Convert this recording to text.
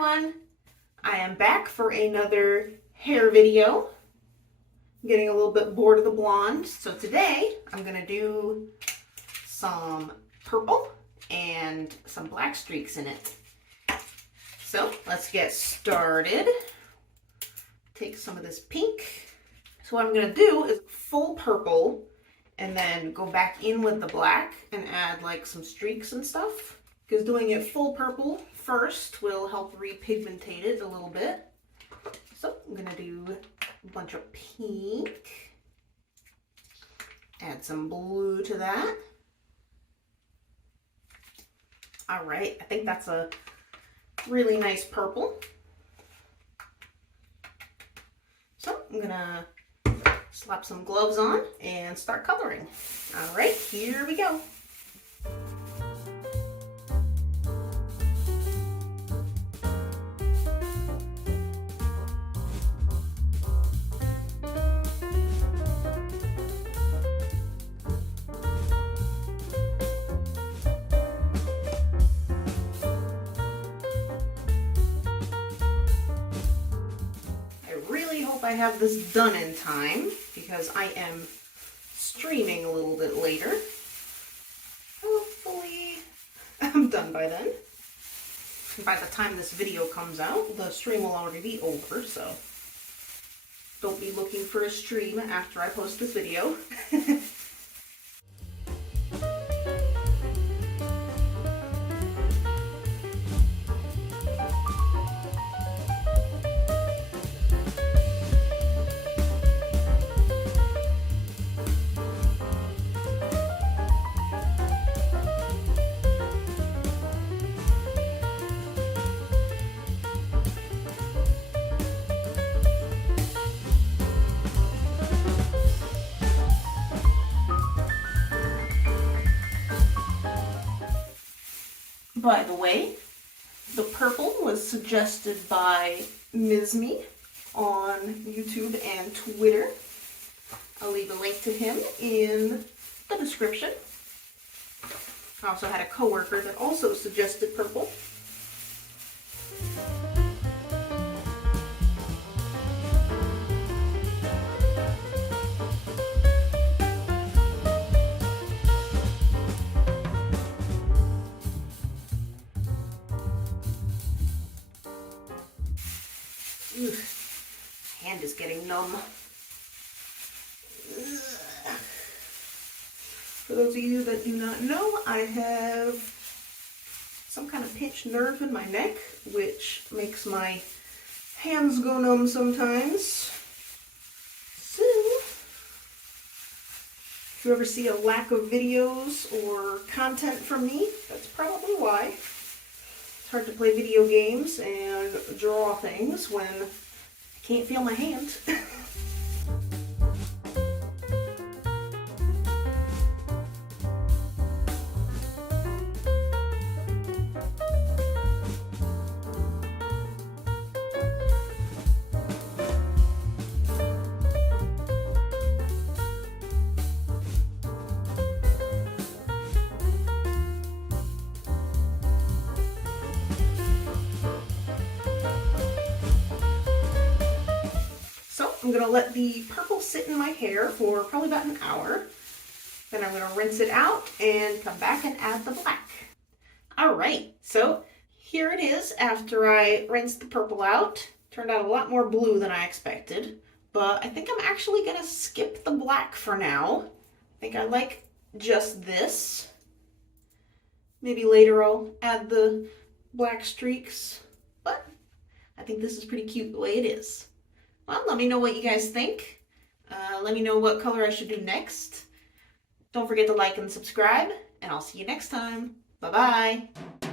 everyone, I am back for another hair video. I'm getting a little bit bored of the blonde, so today I'm gonna do some purple and some black streaks in it. So let's get started. Take some of this pink. So what I'm gonna do is full purple and then go back in with the black and add like some streaks and stuff. Because doing it full purple first will help repigmentate it a little bit. So I'm gonna do a bunch of pink. Add some blue to that. All right, I think that's a really nice purple. So I'm gonna slap some gloves on and start coloring. All right, here we go. I have this done in time because I am streaming a little bit later. Hopefully I'm done by then. By the time this video comes out, the stream will already be over, so don't be looking for a stream after I post this video. By the way, the purple was suggested by Ms. Me on YouTube and Twitter. I'll leave a link to him in the description. I also had a coworker that also suggested purple. Hand is getting numb. For those of you that do not know, I have some kind of pinched nerve in my neck, which makes my hands go numb sometimes. So, if you ever see a lack of videos or content from me, that's probably why. It's hard to play video games and draw things when I can't feel my hand. I'm going to let the purple sit in my hair for probably about an hour. Then I'm going to rinse it out and come back and add the black. Alright, so here it is after I rinsed the purple out. Turned out a lot more blue than I expected. But I think I'm actually going to skip the black for now. I think I like just this. Maybe later I'll add the black streaks. But I think this is pretty cute the way it is. Well, let me know what you guys think. Let me know what color I should do next. Don't forget to like and subscribe, and I'll see you next time. Bye-bye.